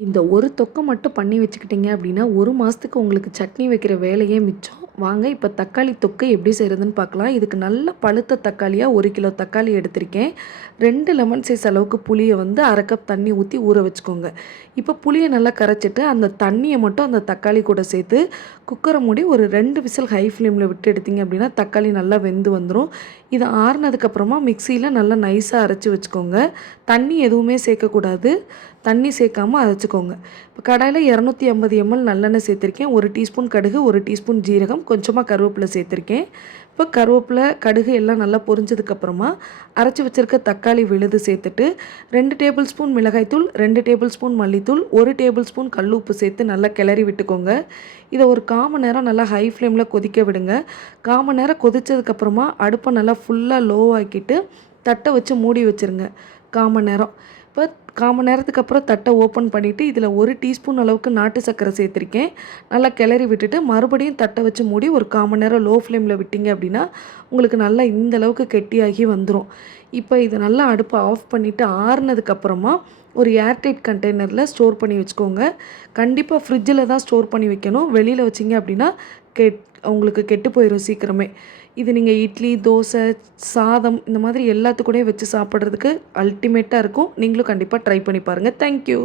இந்த ஒரு தொக்க மட்டும் பண்ணி வச்சுக்கிட்டீங்க அப்படின்னா, 1 மாசத்துக்கு உங்களுக்கு சட்னி வைக்கிற வேலையே மிச்சம். வாங்க இப்ப தக்காளி தொக்கு எப்படி செய்றதுன்னு பார்க்கலாம். இதுக்கு நல்ல பழுத்த தக்காளியா 1 கிலோ தக்காளி எடுத்திருக்கேன். 2 லெமன் சைஸ் அளவுக்கு புளிய வந்து 1/2 கப் தண்ணி ஊத்தி ஊற வச்சுக்கோங்க. இப்ப புளிய நல்லா கரைச்சிட்டு, அந்த தண்ணிய மட்டும் அந்த தக்காளி கூட சேர்த்து, குக்கர மூடி ஒரு 2 விசில் ஹை ஃப்ளேம்ல விட்டு எடுத்தீங்க அப்படின்னா, தக்காளி நல்லா வெந்து வந்துரும். இது ஆறுனதுக்கப்புறமா மிக்ஸியில நல்லா நைஸா அரைச்சு வச்சுக்கோங்க. தண்ணி எதுவுமே சேர்க்கக்கூடாது. தண்ணி சேர்க்காம அரைச்சுக்கோங்க. இப்போ கடாயில 250 எம்எல் நல்லெண்ணெய் சேர்த்துருக்கேன். 1 டீஸ்பூன் கடுகு, 1 டீஸ்பூன் ஜீரகம், கொஞ்சமா கருவேப்பிலை சேர்த்துருக்கேன். இப்போ கருவேப்பிலை, கடுகு எல்லாம் நல்லா பொரிஞ்சதுக்கப்புறமா அரைச்சி வச்சிருக்க தக்காளி விழுது சேர்த்துட்டு 2 டேபிள் ஸ்பூன் மிளகாய்த்தூள், 2 டேபிள் ஸ்பூன் மல்லித்தூள், 1 டேபிள் ஸ்பூன் கல் உப்பு சேர்த்து நல்லா கிளறி விட்டுக்கோங்க. இதை ஒரு 1/4 மணி நேரம் நல்லா ஹை ஃப்ளேமில் கொதிக்க விடுங்க. 1/4 மணி நேரம் கொதிச்சதுக்கப்புறமா அடுப்பை நல்லா ஃபுல்லாக லோ ஆக்கிட்டு தட்டை வச்சு மூடி வச்சுருங்க 1/4 மணி நேரம். இப்போ 1/4 மணி நேரத்துக்கு அப்புறம் தட்டை ஓப்பன் பண்ணிவிட்டு இதில் 1 டீஸ்பூன் அளவுக்கு நாட்டு சர்க்கரை சேர்த்துருக்கேன். நல்லா கிளறி விட்டுட்டு மறுபடியும் தட்டை வச்சு மூடி ஒரு 1/4 மணி நேரம் லோ ஃப்ளேமில் விட்டீங்க அப்படின்னா உங்களுக்கு நல்லா இந்த அளவுக்கு கெட்டியாகி வந்துடும். இப்போ இதை நல்லா அடுப்பை ஆஃப் பண்ணிவிட்டு ஆறுனதுக்கப்புறமா ஒரு ஏர்டைட் கண்டெய்னரில் ஸ்டோர் பண்ணி வச்சுக்கோங்க. கண்டிப்பாக ஃப்ரிட்ஜில் தான் ஸ்டோர் பண்ணி வைக்கணும். வெளியில் வச்சிங்க அப்படின்னா உங்களுக்கு கெட்டு போயிடும் சீக்கிரமே. இது நீங்கள் இட்லி, தோசை, சாதம் இந்த மாதிரி எல்லாத்துக்கூடயும் வச்சு சாப்பிட்றதுக்கு அல்டிமேட்டாக இருக்கும். நீங்களும் கண்டிப்பாக ட்ரை பண்ணி பாருங்கள். தேங்க்யூ.